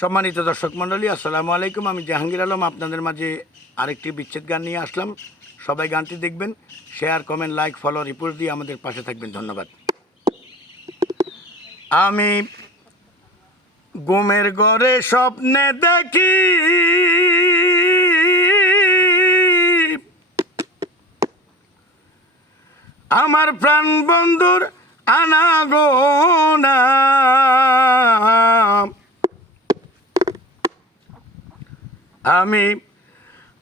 সম্মানিত দর্শক মণ্ডলী, আসসালামু আলাইকুম। আমি জাহাঙ্গীর আলম আপনাদের মাঝে আরেকটি বিচ্ছেদ গান নিয়ে আসলাম। সবাই গানটি দেখবেন, share, comment, like, follow, report দিয়ে আমাদের পাশে থাকবেন। ধন্যবাদ। আমি ঘুমের ঘরে স্বপ্নে দেখি আমার প্রাণ বন্ধুর আনাগোনা, আমি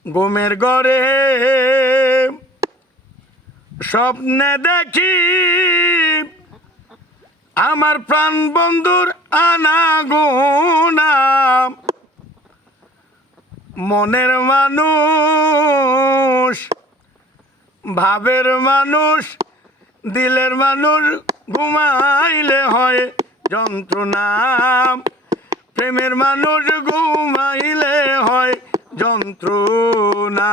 ঘুমের ঘরে স্বপ্নে দেখি আমার প্রাণ বন্ধুর আনাগোনা, মনের মানুষ, ভাবের মানুষ, দিলের মানুষ ঘুমাইলে হয় যন্ত্রণা, প্রেমের মানুষ ঘুমাইলে হয় যন্ত্রণা।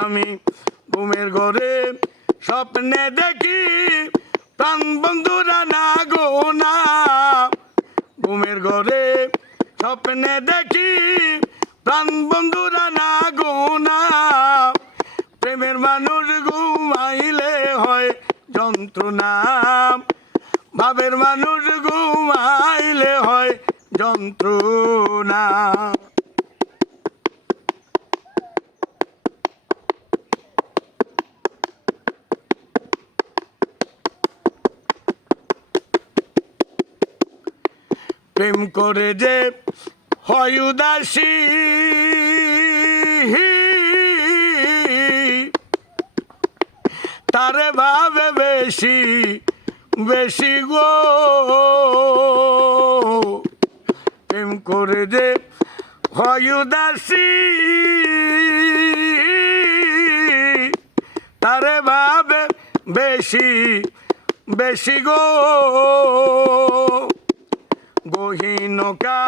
আমি ঘুমের ঘরে স্বপ্নে দেখি প্রাণ বন্ধুরা না গো না, ঘুমের ঘরে স্বপ্নে দেখি প্রাণ বন্ধুরা না গো না, প্রেমের মানুষ ঘুমাইলে হয় যন্ত্রণা, ভাবের মানুষ ঘুমাইলে হয় যন্ত্রণা। প্রেম করে যে হয় উদাসী, তারে ভাবে বেশি বেশি গো, প্রেম করে যে হয় উদাসী, তারে ভাবে বেশি বেশি গো, গহীনকা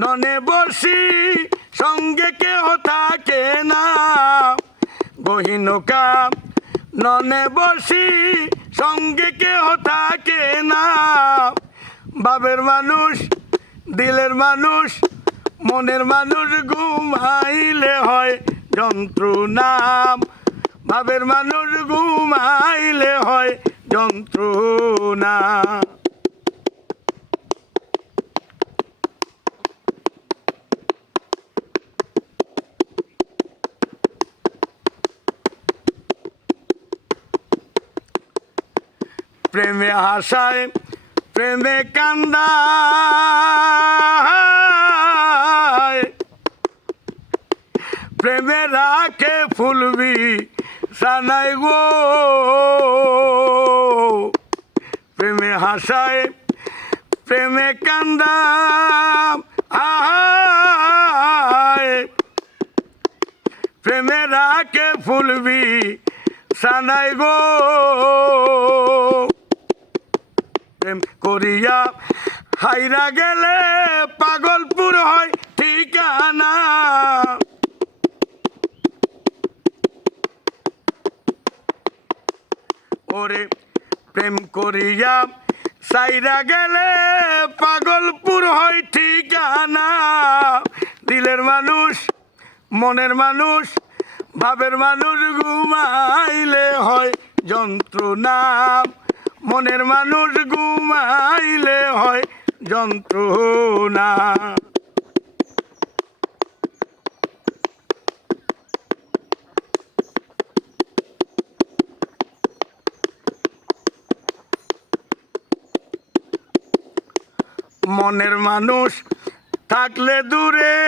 ননে বসি সঙ্গে কেহ থাকে না, গহীনকা ননে বসি সঙ্গে কেহ থাকে না, ভাবের মানুষ, দিলের মানুষ, মনের মানুষ ঘুমাইলে হয় যন্ত্রণা, ভাবের মানুষ ঘুমাইলে হয় যন্ত্রণা। প্রেমে হাসায়, প্রেমে কান্দায়, প্রেমে রাখে ফুলবি সানাই গো, প্রেমে হাসায়, প্রেমে কান্দায়, প্রেমে রাখে ফুলবি সানাই গো, প্রেম করিয়া হাইরা গেলে পাগলপুর হয় ঠিকানা, ওরে প্রেম করিয়া সাইরা গেলে পাগলপুর হয় ঠিকানা, দিলের মানুষ, মনের মানুষ, ভাবের মানুষ ঘুমাইলে হয় যন্ত্রণা, মনের মানুষ ঘুমাইলে হয় যন্ত্রণা। মনের মানুষ থাকলে দূরে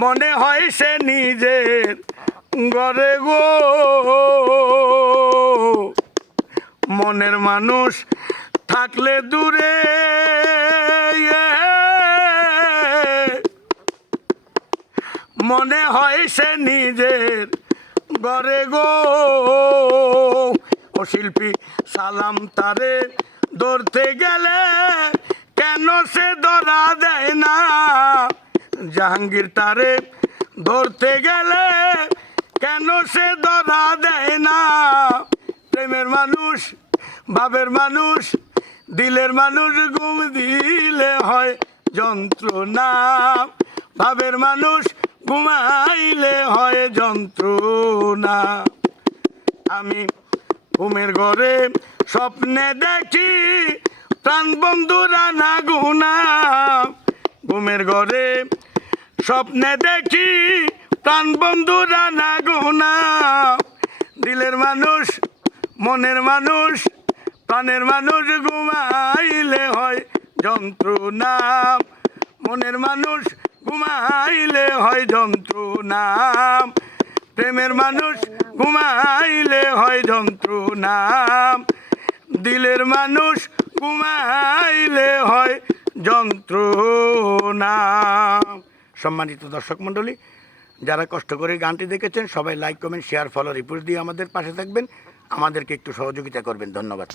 মনে হয় সে নিজের ঘরে গো, মনের মানুষ থাকলে দূরে মনে হয় সে নিজের ঘরে গো, ও শিল্পী সালাম তারে ধরতে গেলে কেন সে ধরা দেয় না, জাহাঙ্গীর তারে ধরতে গেলে কেন সে ধরা দেয় না, প্রেমের মানুষ, ভাবের মানুষ দিলের মানুষ ঘুম দিলে হয় যন্ত্রণা ভাবের মানুষ ঘুমাইলে হয় যন্ত্রণা আমি ঘুমের ঘরে স্বপ্নে দেখি প্রাণ বন্ধুরা না গুনা ঘুমের ঘরে স্বপ্নে দেখি প্রাণ বন্ধুরা না গুনা দিলের মানুষ মনের মানুষ প্রাণের মানুষ ঘুমাইলে হয় যন্ত্রণা মনের মানুষ ঘুমাইলে হয় যন্ত্রণা প্রেমের মানুষ ঘুমাইলে হয় যন্ত্রণা দিলের মানুষ ঘুমাইলে হয় যন্ত্রণা। সম্মানিত দর্শক মণ্ডলী, যারা কষ্ট করে গানটি দেখেছেন সবাই like comment share follow report দিয়ে আমাদের পাশে থাকবেন, আমাদেরকে একটু সহযোগিতা করবেন। ধন্যবাদ।